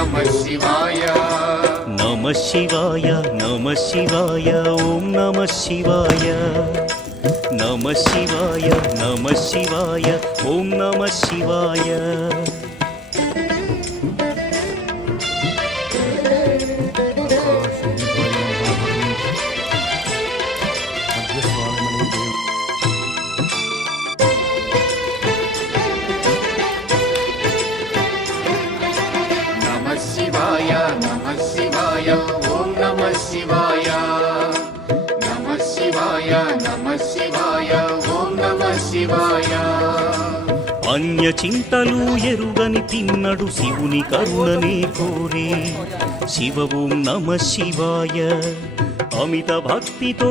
नमः शिवाय नमः शिवाय नमः शिवाय ॐ नमः शिवाय नमः शिवाय नमः शिवाय ॐ नमः शिवाय नमः शिवाय ॐ नमः शिवाय नमः शिवाय ॐ नमः शिवाय अन्य చింతలు ఎరుగని తిన్నడు శివుని కరుణనే కోరే శివ ఓం నమః శివాయ అమిత భక్తితో